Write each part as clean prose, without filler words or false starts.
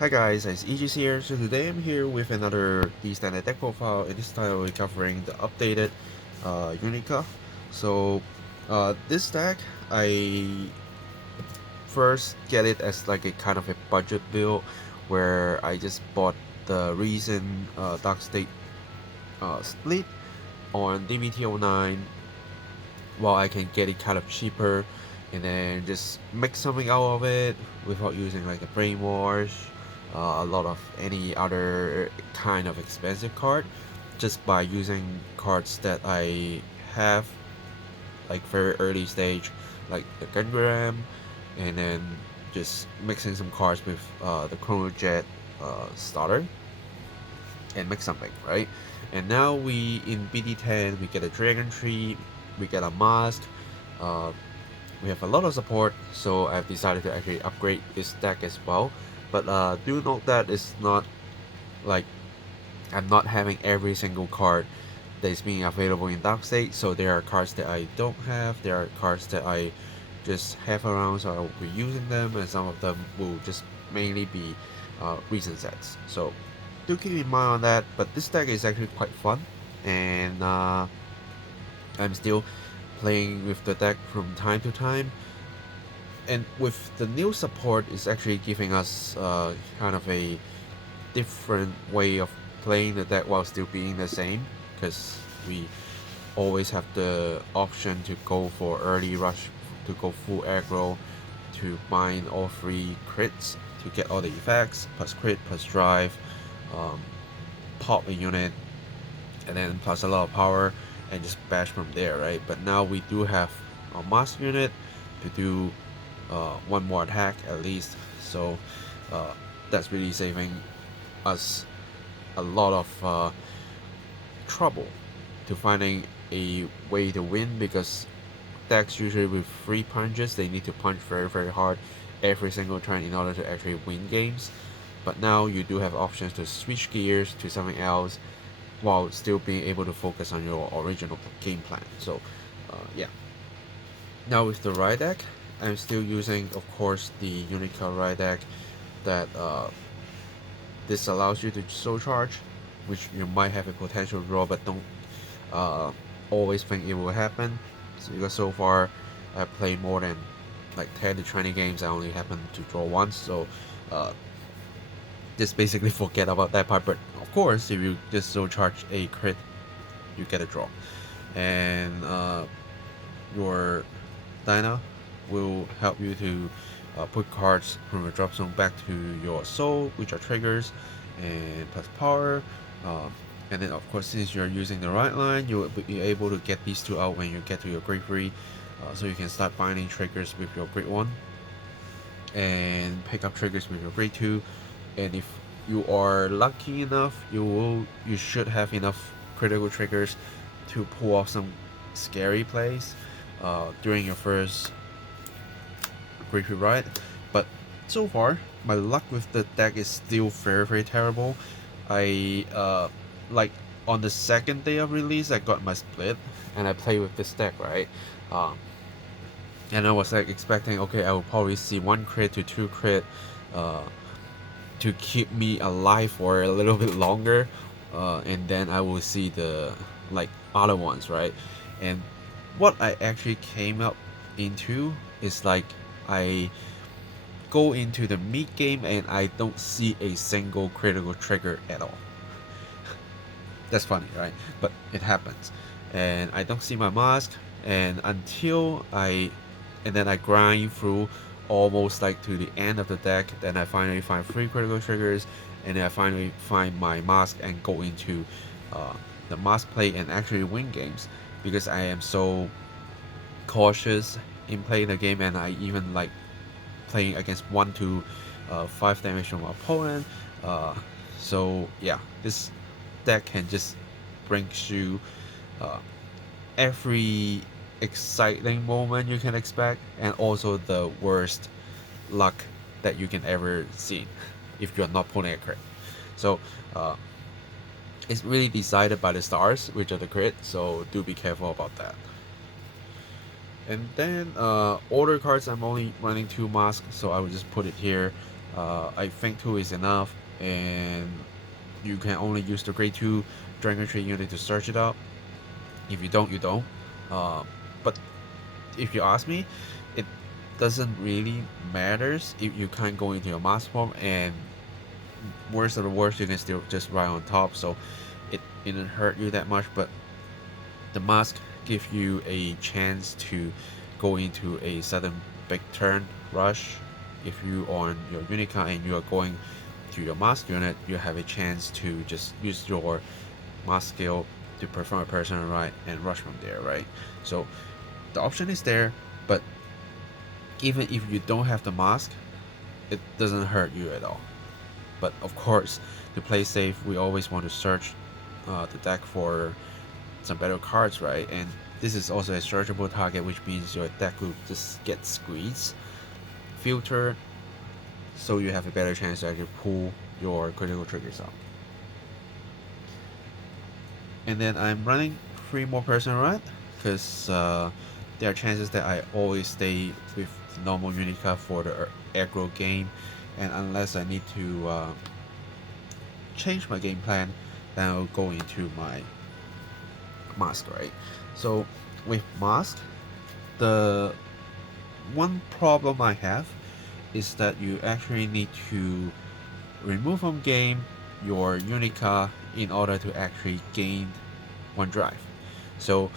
Hi guys, it's Aegis here. So today I'm here with another D standard deck profile. In this time we're covering the updated Unica. So this deck I first get it as like a kind of a budget build where I just bought the recent Dark State split on DBT09 while I can get it kind of cheaper and then just make something out of it without using like a brainwash, a lot of any other kind of expensive card, just by using cards that I have like very early stage, like the Gangram, and then just mixing some cards with the Chrono Jet starter and make something, right? And now we in BD10 we get a Dragon Tree, we get a Mask, uh, we have a lot of support, so I've decided to actually upgrade this deck as well. But do note that it's not like I'm not having every single card that is being available in Dark State, so there are cards that I don't have, there are cards that I just have around, so I'll be using them, and some of them will just mainly be recent sets. So do keep in mind on that, but this deck is actually quite fun, and I'm still playing with the deck from time to time, and with the new support it's actually giving us kind of a different way of playing the deck while still being the same, because we always have the option to go for early rush, to go full aggro, to bind all 3 crits to get all the effects, plus crit, plus drive, pop a unit, and then plus a lot of power, and just bash from there, right? But now we do have a mask unit to do 1 more attack at least, so that's really saving us a lot of trouble to finding a way to win, because decks usually with 3 punches, they need to punch very hard every single turn in order to actually win games. But now you do have options to switch gears to something else while still being able to focus on your original game plan. So yeah. Now with the Ride deck, I'm still using, of course, the Unica Ride deck that this allows you to soul charge, which you might have a potential draw, but don't always think it will happen. So because so far I've played more than like 10 to 20 games, I only happened to draw once, so just basically forget about that part. But of course, if you just soul charge a crit, you get a draw, and your Dyna will help you to put cards from your drop zone back to your soul, which are triggers and plus power. And then of course, since you're using the right line, you will be able to get these 2 out when you get to your grade 3, so you can start binding triggers with your grade 1 and pick up triggers with your grade 2. And if you are lucky enough, you should have enough critical triggers to pull off some scary plays during your first grade 3 ride. But so far, my luck with the deck is still very terrible. I like on the second day of release, I got my split and I played with this deck, right? And I was like expecting, okay, I will probably see 1 crit to 2 crit to keep me alive for a little bit longer, and then I will see the like other ones, right? And what I actually came up into is like I go into the mid game and I don't see a single critical trigger at all. That's funny, right? But it happens, and I don't see my mask, and then I grind through almost like to the end of the deck, then I finally find 3 critical triggers, and then I finally find my mask and go into the mask play and actually win games, because I am so cautious in playing the game, and I even like playing against 1 to 5 damage from my opponent. So yeah, this deck can just bring you every exciting moment you can expect, and also the worst luck that you can ever see if you're not pulling a crit. So it's really decided by the stars, which are the crit, so do be careful about that. And then order cards, I'm only running 2 masks, so I will just put it here. I think 2 is enough, and you can only use the grade 2 Dragon Tree unit to search it out. If you don't, you don't. But if you ask me, it doesn't really matters if you can't go into your mask form, and worst of the worst, you can still just ride on top, so it didn't hurt you that much. But the mask give you a chance to go into a sudden big turn rush. If you on your Unica and you are going to your mask unit, you have a chance to just use your mask skill to perform a personal ride and rush from there, right? So the option is there, but even if you don't have the mask, it doesn't hurt you at all. But of course, to play safe, we always want to search the deck for some better cards, right? And this is also a searchable target, which means your deck will just get squeezed, filter, so you have a better chance to actually pull your critical triggers out. And then I'm running 3 more personal ride because there are chances that I always stay with normal Unica for the aggro game, and unless I need to change my game plan, then I'll go into my mask, right? So with mask, the one problem I have is that you actually need to remove from game your Unica in order to actually gain 1 drive. So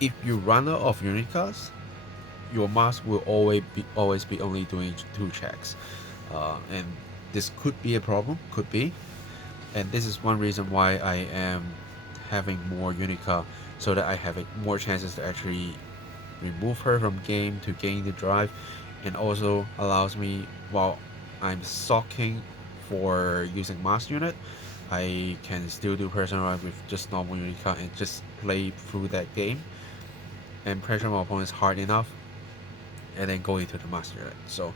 if you run out of Unicas, your mask will always be only doing 2 checks, and this could be a problem, could be, and this is one reason why I am having more Unica, so that I have more chances to actually remove her from game to gain the drive, and also allows me, while I'm socking for using mask unit, I can still do personal ride with just normal Unica and just play through that game and pressure my opponents hard enough, and then go into the mask unit. So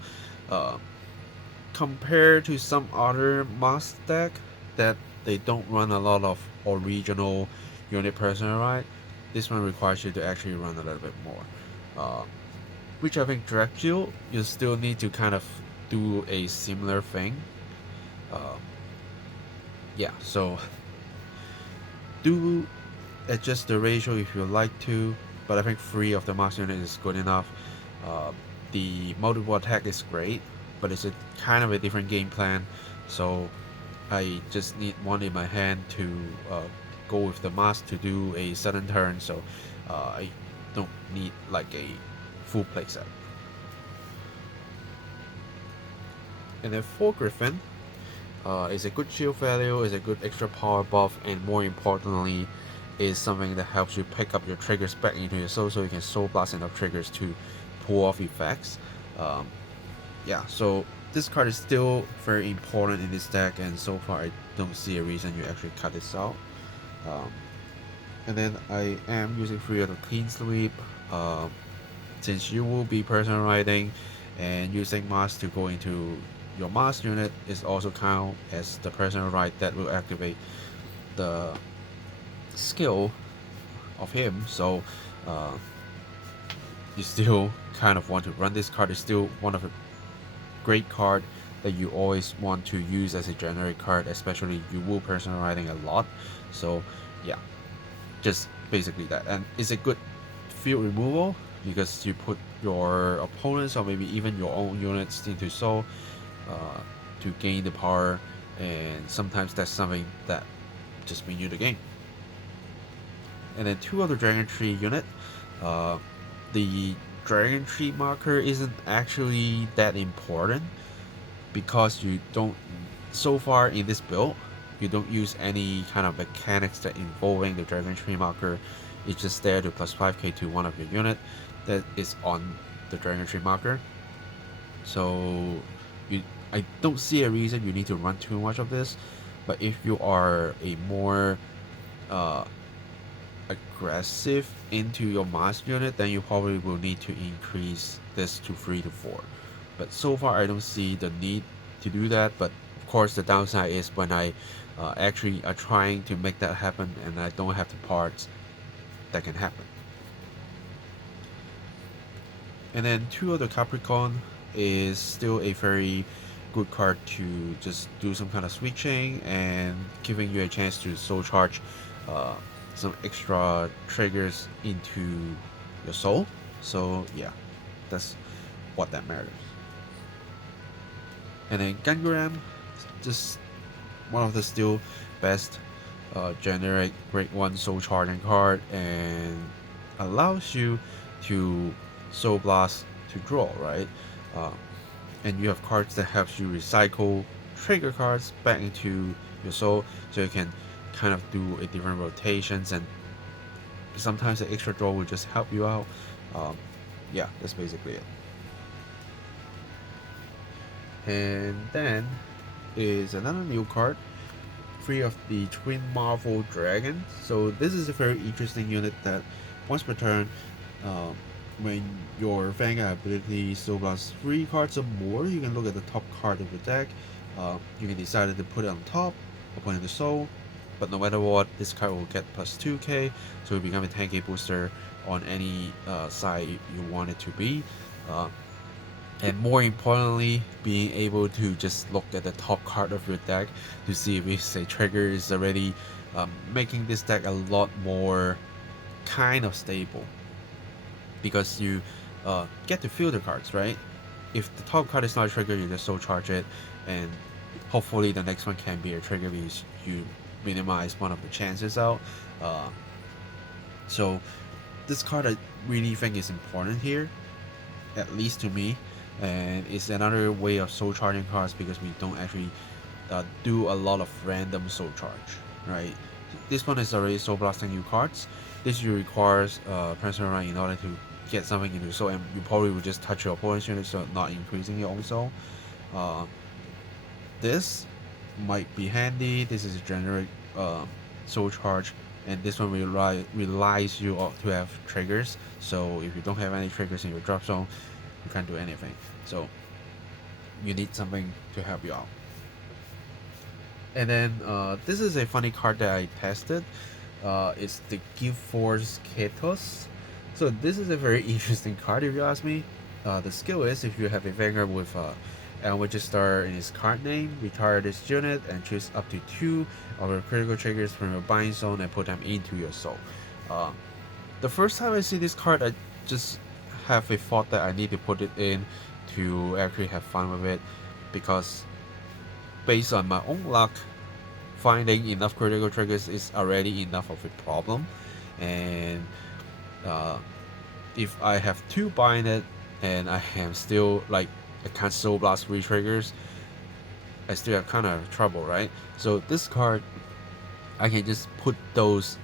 compared to some other mask deck that they don't run a lot of original unit personal ride, this one requires you to actually run a little bit more, which I think direct you still need to kind of do a similar thing. Yeah, so do adjust the ratio if you like to, but I think 3 of the mask unit is good enough. The multiple attack is great, but it's a kind of a different game plan, so I just need 1 in my hand to go with the mask to do a sudden turn, so I don't need like a full playset. And then for Griffin, is a good shield value, is a good extra power buff, and more importantly, is something that helps you pick up your triggers back into your soul, so you can soul blast enough triggers to pull off effects. Yeah, so this card is still very important in this deck, and so far I don't see a reason you actually cut this out. And then I am using 3 of the clean sweep, since you will be personal riding, and using mask to go into your mask unit is also count as the personal ride that will activate the skill of him. So you still kind of want to run this card. It's still one of a great card that you always want to use as a generic card, especially you will personal riding a lot. So yeah, just basically that. And it's a good field removal because you put your opponents or maybe even your own units into soul to gain the power, and sometimes that's something that just win you the game. And then 2 other Dragon Tree unit. The Dragon Tree marker isn't actually that important because you don't, so far in this build, you don't use any kind of mechanics that involving the Dragon Tree marker. It's just there to plus 5k to 1 of your unit that is on the Dragon Tree marker. So I don't see a reason you need to run too much of this, but if you are a more aggressive into your mask unit, then you probably will need to increase this to 3 to 4. But so far I don't see the need to do that, but of course the downside is when I actually are trying to make that happen and I don't have the parts, that can happen. And then 2 of the Capricorn, is still a very good card to just do some kind of switching and giving you a chance to soul charge some extra triggers into your soul. So yeah, that's what that matters. And then Gangram, just one of the still best generic grade 1 soul charging card, and allows you to soul blast to draw, right? And you have cards that helps you recycle trigger cards back into your soul, so you can kind of do a different rotations, and sometimes the extra draw will just help you out. Yeah, that's basically it. And then is another new card, 3 of the Twin Marvel Dragons. So this is a very interesting unit that once per turn, when your Vanguard ability soul blasts 3 cards or more, you can look at the top card of your deck. You can decide to put it on top or put it in the soul, but no matter what, this card will get plus 2k, so it will become a 10k booster on any side you want it to be. And more importantly, being able to just look at the top card of your deck to see if it's a trigger is already making this deck a lot more kind of stable, because you get to filter cards, right? If the top card is not a trigger, you just soul charge it, and hopefully the next one can be a trigger because you minimize one of the chances out. So this card I really think is important here, at least to me, and it's another way of soul charging cards because we don't actually do a lot of random soul charge, right? This one is already soul blasting new cards. This usually requires transfer run in order to get something into soul, and you probably would just touch your opponent's unit, so not increasing your own soul. This might be handy. This is a generic soul charge, and this one relies you to have triggers. So if you don't have any triggers in your drop zone, you can't do anything. So you need something to help you out. And then this is a funny card that I tested. It's the Give Force Ketos. So this is a very interesting card if you ask me. The skill is, if you have a Vanguard with Almajestar in its card name, retire this unit and choose up to 2 of your critical triggers from your bind zone and put them into your soul. The first time I see this card, I just have a thought that I need to put it in to actually have fun with it, because based on my own luck, finding enough critical triggers is already enough of a problem. And if I have 2 binded and I am still like, I can't soul blast 3 triggers, I still have kind of trouble, right? So this card, I can just put those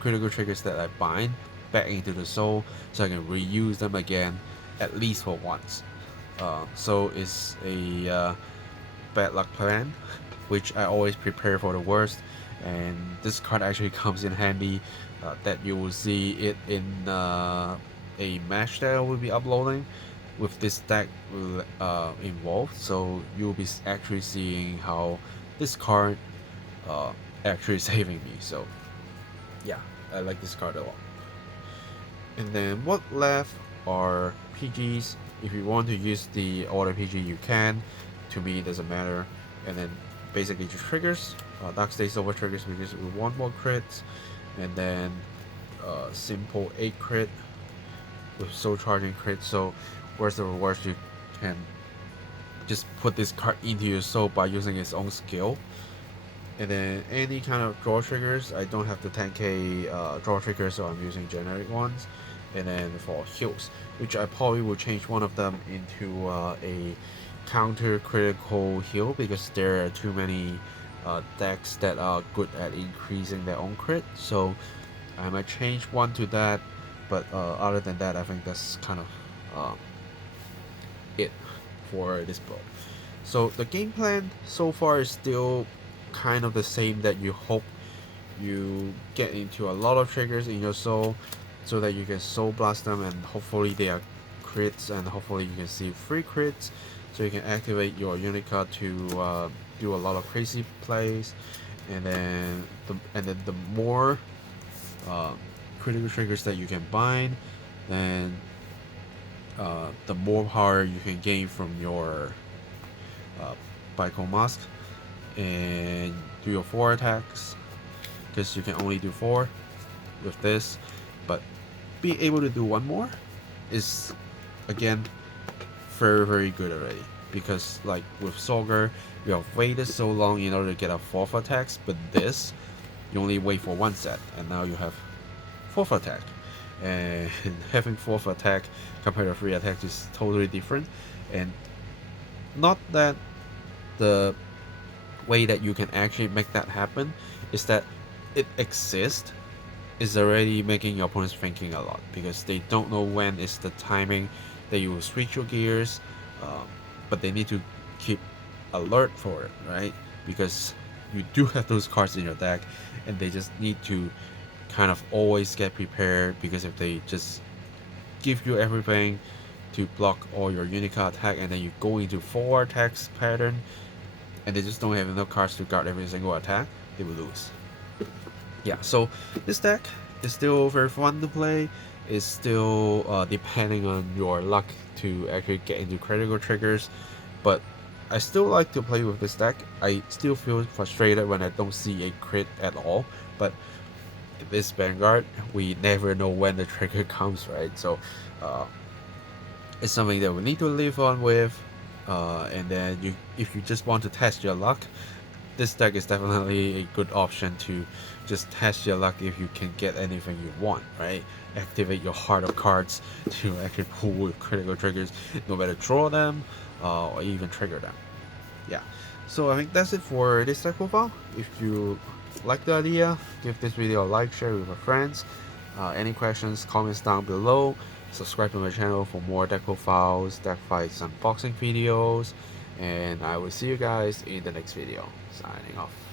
critical triggers that I bind back into the soul, so I can reuse them again at least for once. So it's a bad luck plan, which I always prepare for the worst, and this card actually comes in handy. That you will see it in a match that I will be uploading with this deck involved, so you'll be actually seeing how this card actually saving me. So yeah, I like this card a lot. And then what left are PGs. If you want to use the order PG, you can. To me, it doesn't matter. And then basically just triggers. Dark State Silver triggers because we want more crits. And then simple 8 crit with soul charging crit. So where's the rewards, you can just put this card into your soul by using its own skill. And then any kind of draw triggers, I don't have the 10k draw triggers, so I'm using generic ones. And then for heals, which I probably will change one of them into a counter critical heal, because there are too many decks that are good at increasing their own crit, so I might change one to that. But other than that, I think that's kind of it for this build. So the game plan so far is still kind of the same, that you hope you get into a lot of triggers in your soul so that you can soul blast them, and hopefully they are crits, and hopefully you can see 3 crits, so you can activate your Unica to do a lot of crazy plays. And then the more critical triggers that you can bind, then the more power you can gain from your Bico Mask and do your 4 attacks, because you can only do 4 with this, but being able to do 1 more is again very good already, because like with Solgar you have waited so long in order to get a 4th attacks, but this you only wait for 1 set and now you have 4th attack, and having 4th attack compared to 3 attack is totally different. And not that the way that you can actually make that happen is that it exists is already making your opponents thinking a lot, because they don't know when is the timing that you will switch your gears, but they need to keep alert for it, right? Because you do have those cards in your deck and they just need to kind of always get prepared, because if they just give you everything to block all your Unica attack and then you go into 4 attacks pattern and they just don't have enough cards to guard every single attack, they will lose. Yeah, so this deck is still very fun to play. It's still depending on your luck to actually get into critical triggers, but I still like to play with this deck. I still feel frustrated when I don't see a crit at all, but this Vanguard, we never know when the trigger comes, right? So it's something that we need to live on with, and then if you just want to test your luck, this deck is definitely a good option to just test your luck if you can get anything you want, right? Activate your heart of cards to actually pull with critical triggers, no matter draw them or even trigger them. Yeah, so I think that's it for this deck profile. If you like the idea, give this video a like, share with your friends. Any questions, comments down below. Subscribe to my channel for more deck profiles, deck fights, unboxing videos, and I will see you guys in the next video. Signing off.